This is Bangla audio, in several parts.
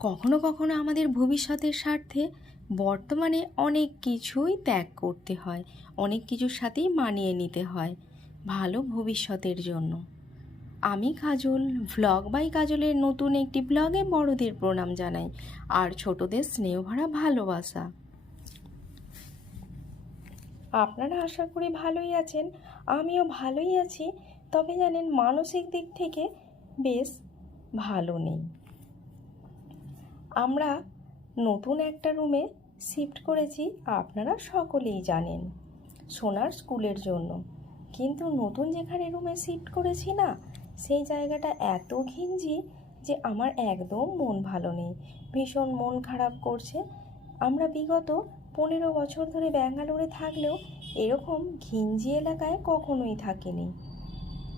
কখনো কখনো আমাদের ভবিষ্যতের স্বার্থে বর্তমানে অনেক কিছুই ত্যাগ করতে হয়, অনেক কিছুর সাথেই মানিয়ে নিতে হয় ভালো ভবিষ্যতের জন্য। আমি কাজল ভ্লগ বাই কাজলের নতুন একটি ব্লগে বড়দের প্রণাম জানাই, আর ছোটদের স্নেহভরা ভালোবাসা। আপনারা আশা করি ভালোই আছেন, আমিও ভালোই আছি, তবে জানেন মানসিক দিক থেকে বেশ ভালো নেই। আমরা নতুন একটা রুমে শিফট করেছি আপনারা সকলেই জানেন, সোনার স্কুলের জন্য। কিন্তু নতুন যেখানে রুমে শিফট করেছি না, সেই জায়গাটা এত ঘিঞ্জি যে আমার একদম মন ভালো নেই। ভীষণ মন খারাপ করছে। আমরা বিগত পনেরো বছর ধরে ব্যাঙ্গালোরে থাকলেও এরকম ঘিঞ্জি এলাকায় কখনোই থাকিনি।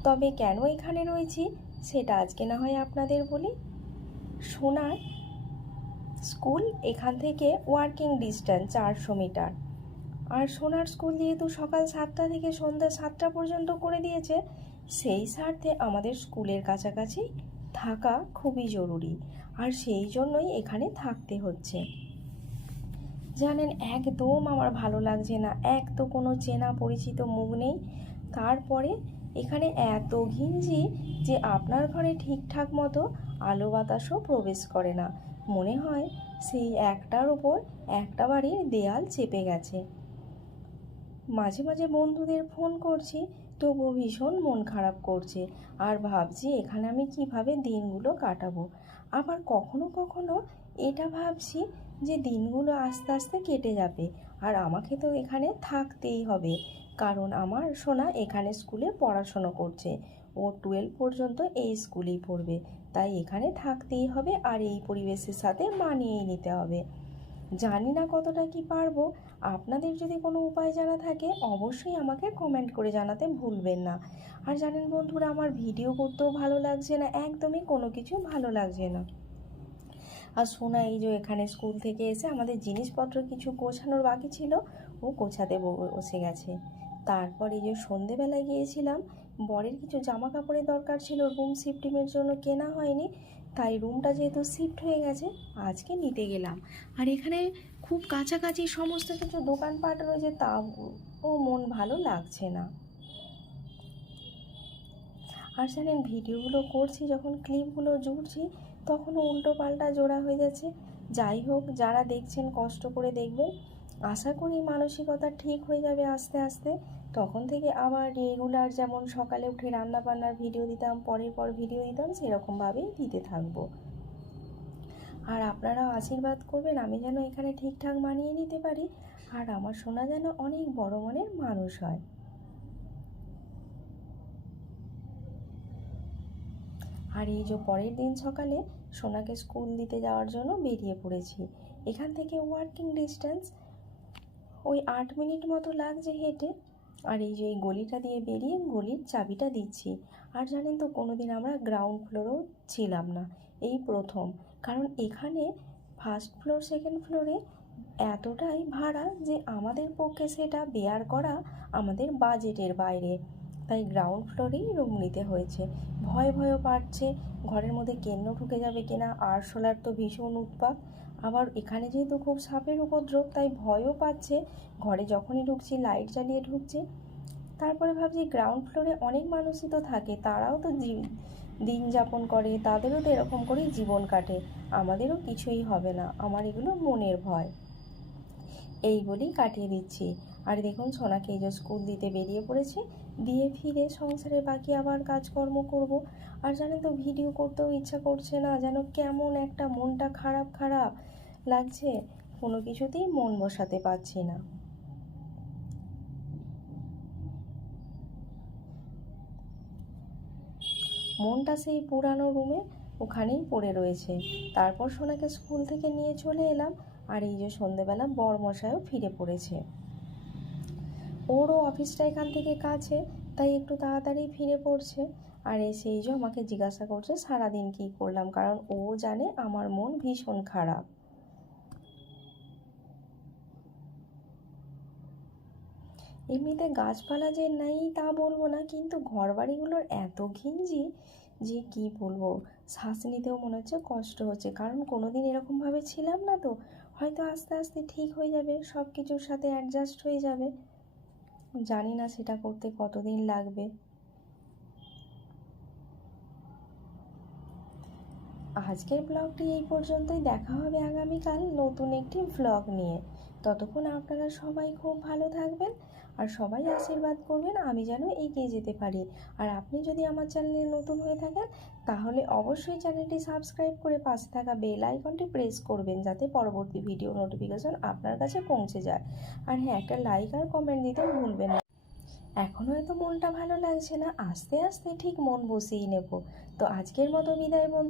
তবে কেন এখানে রয়েছি, সেটা আজকে না হয় আপনাদের বলি। সোনার স্কুল, এখান থেকে ওয়ার্কিং ডিস্ট্যান্স চারশো মিটার। আর সোনার স্কুল যেহেতু সকাল সাতটা থেকে সন্ধ্যা সাতটা পর্যন্ত করে দিয়েছে, সেই স্বার্থে আমাদের স্কুলের কাছাকাছি থাকা খুবই জরুরি, আর সেই জন্যই এখানে থাকতে হচ্ছে। জানেন, একদম আমার ভালো লাগছে না, এক তো কোনো চেনা পরিচিত মুখ নেই, তারপরে এখানে এত ঘিঞ্জি যে আপনার ঘরে ঠিকঠাক মতো আলো বাতাসও প্রবেশ করে না। মনে হয় সেই একটার ওপর একটা বাড়ির দেয়াল চেপে গেছে। মাঝে মাঝে বন্ধুদের ফোন করছি তবু ভীষণ মন খারাপ করছে। আর ভাবছি, এখানে আমি কীভাবে দিনগুলো কাটাবো? আবার কখনো কখনো এটা ভাবছি যে দিনগুলো আস্তে আস্তে কেটে যাবে। আর আমাকে তো এখানে থাকতেই হবে। কারণ আমার সোনা এখানে স্কুলে পড়াশুনো করছে। ও টুয়েলভ পর্যন্ত এই স্কুলেই পড়বে। তাই এখানে থাকতেই হবে আর এই পরিবেশের সাথে মানিয়ে নিতে হবে। জানি না কতটা কি পারব। আপনাদের যদি কোনো উপায় জানা থাকে, অবশ্যই আমাকে কমেন্ট করে জানাতে ভুলবেন না। আর জানেন বন্ধুরা, আমার ভিডিও করতেও ভালো লাগছে না, একদমই কোনো কিছু ভালো লাগছে না। আর সোনা, এই যে এখানে স্কুল থেকে এসে আমাদের জিনিসপত্র কিছু গোছানোর বাকি ছিল, ও গোছাতে বসে গেছে। তারপর এই যে সন্ধেবেলায় গিয়েছিলাম বরের কিছু জামা কাপড়ের দরকার ছিল রুম শিফটিংয়ের জন্য কেনা হয়নি, তাই রুমটা যেহেতু শিফট হয়ে গেছে, আজকে নিতে গেলাম। আর এখানে খুব কাছাকাছি সমস্ত কিছু দোকানপাট রয়েছে তা ও মন ভালো লাগছে না। আর জানেন ভিডিওগুলো করছি, যখন ক্লিপগুলো জুড়ছি, তখন উল্টো পাল্টা জোড়া হয়ে যাচ্ছে। যাই হোক, যারা দেখছেন, কষ্ট করে দেখবেন। আশা করি মানসিকতা ঠিক হয়ে যাবে আস্তে আস্তে। তখন থেকে আবার রেগুলার যেমন সকালে উঠে রান্না বান্নার ভিডিও দিতাম, পরের পর ভিডিও দিতাম, সেরকমভাবেই দিতে থাকব। আর আপনারাও আশীর্বাদ করবেন, আমি যেন এখানে ঠিকঠাক মানিয়ে নিতে পারি। আর আমার সোনা যেন অনেক বড় মনের মানুষ হয়। আর এই যে পরের দিন সকালে সোনাকে স্কুল দিতে যাওয়ার জন্য বেরিয়ে পড়েছি। এখান থেকে ওয়ার্কিং ডিস্টেন্স ওই আট মিনিট মতো লাগছে হেঁটে। আর এই যে এই গলিটা দিয়ে বেরিয়ে গলির চাবিটা দিচ্ছি। আর জানেন তো কোনো দিন আমরা গ্রাউন্ড ফ্লোরেও ছিলাম না। এই প্রথম। কারণ এখানে ফার্স্ট ফ্লোর সেকেন্ড ফ্লোরে এতটাই ভাড়া যে আমাদের পক্ষে সেটা বেয়ার করা আমাদের বাজেটের বাইরে। তাই গ্রাউন্ড ফ্লোরেই রুম নিতে হয়েছে। ভয় ভয়ও পাচ্ছে ঘরের মধ্যে কেন্ন ঢুকে যাবে কিনা? আর আরশোলার তো ভীষণ উৎপাত। আবার এখানে যেহেতু খুব সাপের উপদ্রব, তাই ভয়ও পাচ্ছে। ঘরে যখনই ঢুকছি লাইট জ্বালিয়ে ঢুকছে। তারপরে ভাবছি গ্রাউন্ড ফ্লোরে অনেক মানুষই তো থাকে। তারাও তো দিন যাপন করে। তাদেরও তো এরকম করেই জীবন কাটে। আমাদেরও কিছুই হবে না। আমার এগুলো মনের ভয়। এই বলেই কাটিয়ে দিচ্ছি। আর দেখুন, সোনাকে এই যে স্কুল দিতে বেরিয়ে পড়েছি। দিয়ে ফিরে সংসারের বাকি আবার কাজকর্ম করব। আর জানেন তো ভিডিও করতেও ইচ্ছা করছে না, যেন কেমন একটা মনটা খারাপ খারাপ লাগছে। কোনো কিছুতেই মন বসাতে পারছি না। মনটা সেই পুরানো রুমে ওখানেই পড়ে রয়েছে। তারপর সোনাকে স্কুল থেকে নিয়ে চলে এলাম। আর এই যে সন্ধেবেলা বরমশাইও ফিরে পড়েছে। ওরও অফিসটা এখান থেকে কাছে, তাই একটু তাড়াতাড়ি ফিরে পড়ছে। আর এসে এই যে আমাকে জিজ্ঞাসা করছে, সারাদিন কী করলাম? কারণ ও জানে আমার মন ভীষণ খারাপ। এমনিতে গাছপালা যে নেই তা বলব না, কিন্তু ঘরবাড়িগুলোর এত ঘিঞ্জি যে কি বলব? শ্বাস নিতেও মনে হচ্ছে কষ্ট হচ্ছে। কারণ কোনো দিন এরকমভাবে ছিলাম না তো। হয়তো আস্তে আস্তে ঠিক হয়ে যাবে সব কিছুর সাথে অ্যাডজাস্ট হয়ে যাবে। জানি না সেটা করতে কতদিন লাগবে। আজকের ব্লগটি এই পর্যন্তই। দেখা হবে আগামীকাল নতুন একটি ব্লগ নিয়ে। ততক্ষণ আপনারা সবাই খুব ভালো থাকবেন। আর সবাই আশীর্বাদ করবেন, আমি যেন এগিয়ে যেতে পারি। আর আপনি যদি আমার চ্যানেলে নতুন হয়ে থাকেন, তাহলে অবশ্যই চ্যানেলটি সাবস্ক্রাইব করে পাশে থাকা বেল আইকনটি প্রেস করবেন, যাতে পরবর্তী ভিডিও নোটিফিকেশন আপনার কাছে পৌঁছে যায়। আর হ্যাঁ একটা লাইক আর কমেন্ট দিতে ভুলবেন না। এখন হয়তো মনটা ভালো লাগছে না, আস্তে আস্তে ঠিক মন বসিয়ে নেব। তো আজকের মতো বিদায় বন্ধু।